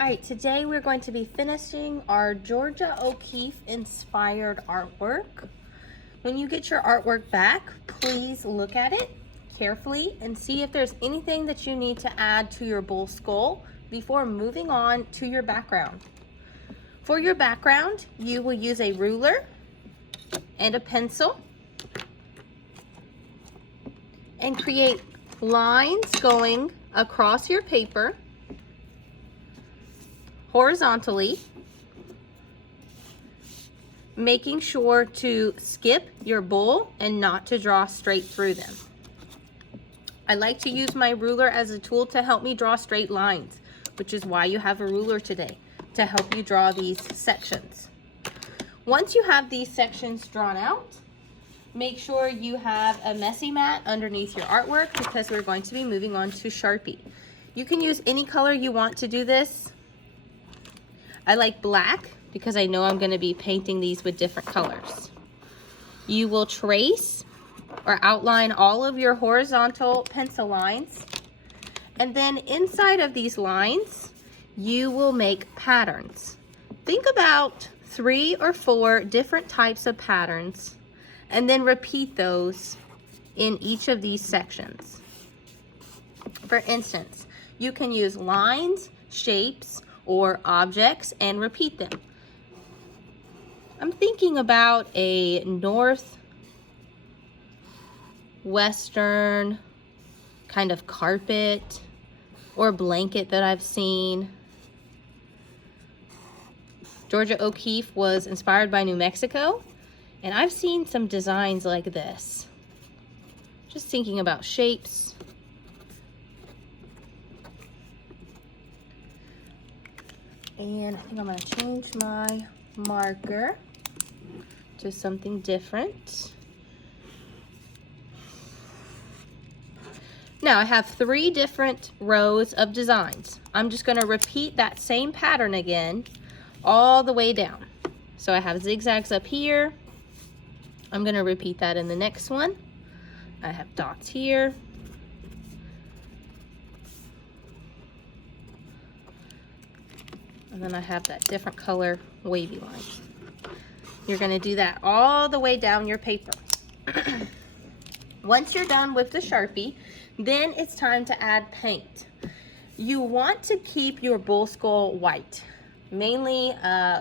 All right, today we're going to be finishing our Georgia O'Keeffe inspired artwork. When you get your artwork back, please look at it carefully and see if there's anything that you need to add to your bull skull before moving on to your background. For your background, you will use a ruler and a pencil and create lines going across your paper horizontally, making sure to skip your bull and not to draw straight through them. I like to use my ruler as a tool to help me draw straight lines, which is why you have a ruler today, to help you draw these sections. Once you have these sections drawn out, make sure you have a messy mat underneath your artwork because we're going to be moving on to Sharpie. You can use any color you want to do this. I like black because I know I'm going to be painting these with different colors. You will trace or outline all of your horizontal pencil lines, and then inside of these lines you will make patterns. Think about 3 or 4 different types of patterns and then repeat those in each of these sections. For instance, you can use lines, shapes, or objects and repeat them. I'm thinking about a northwestern kind of carpet or blanket that I've seen. Georgia O'Keeffe was inspired by New Mexico, and I've seen some designs like this. Just thinking about shapes. And I think I'm going to change my marker to something different. Now I have 3 different rows of designs. I'm just going to repeat that same pattern again all the way down. So I have zigzags up here. I'm going to repeat that in the next one. I have dots here. And then I have that different color wavy line. You're going to do that all the way down your paper. Once you're done with the Sharpie, then it's time to add paint. You want to keep your bull skull white. Mainly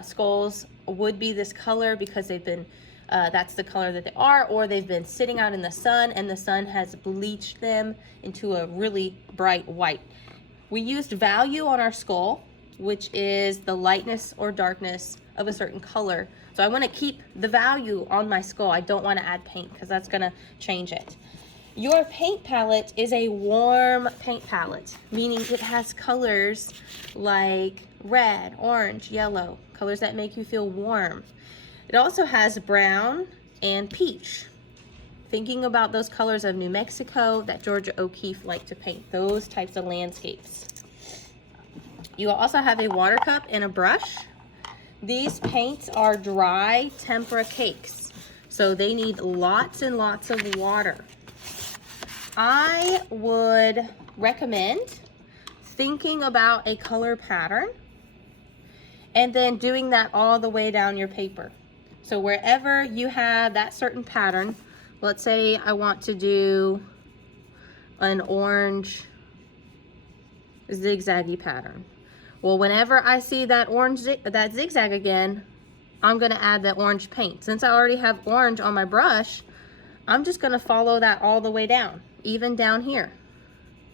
skulls would be this color because they've been, that's the color that they are, or they've been sitting out in the sun and the sun has bleached them into a really bright white. We used value on our skull, which is the lightness or darkness of a certain color. So I want to keep the value on my skull. I don't want to add paint because that's going to change it. Your paint palette is a warm paint palette, meaning it has colors like red, orange, yellow, colors that make you feel warm. It also has brown and peach. Thinking about those colors of New Mexico that Georgia O'Keeffe liked to paint, those types of landscapes. You will also have a water cup and a brush. These paints are dry tempera cakes, so they need lots and lots of water. I would recommend thinking about a color pattern and then doing that all the way down your paper. So wherever you have that certain pattern, let's say I want to do an orange zigzaggy pattern. Well, whenever I see that that zigzag again, I'm going to add the orange paint. Since I already have orange on my brush, I'm just going to follow that all the way down, even down here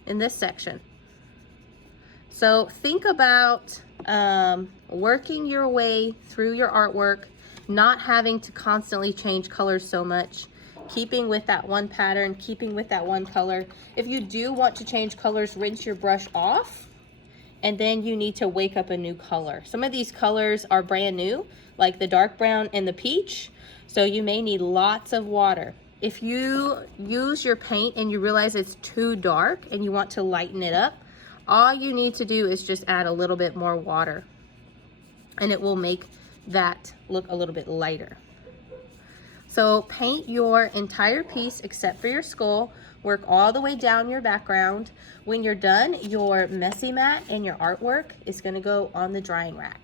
in this section. So think about working your way through your artwork, not having to constantly change colors so much, keeping with that one pattern, keeping with that one color. If you do want to change colors, rinse your brush off, and then you need to wake up a new color. Some of these colors are brand new, like the dark brown and the peach, so you may need lots of water. If you use your paint and you realize it's too dark and you want to lighten it up, all you need to do is just add a little bit more water, and it will make that look a little bit lighter. So paint your entire piece except for your skull. Work all the way down your background. When you're done, your messy mat and your artwork is going to go on the drying rack.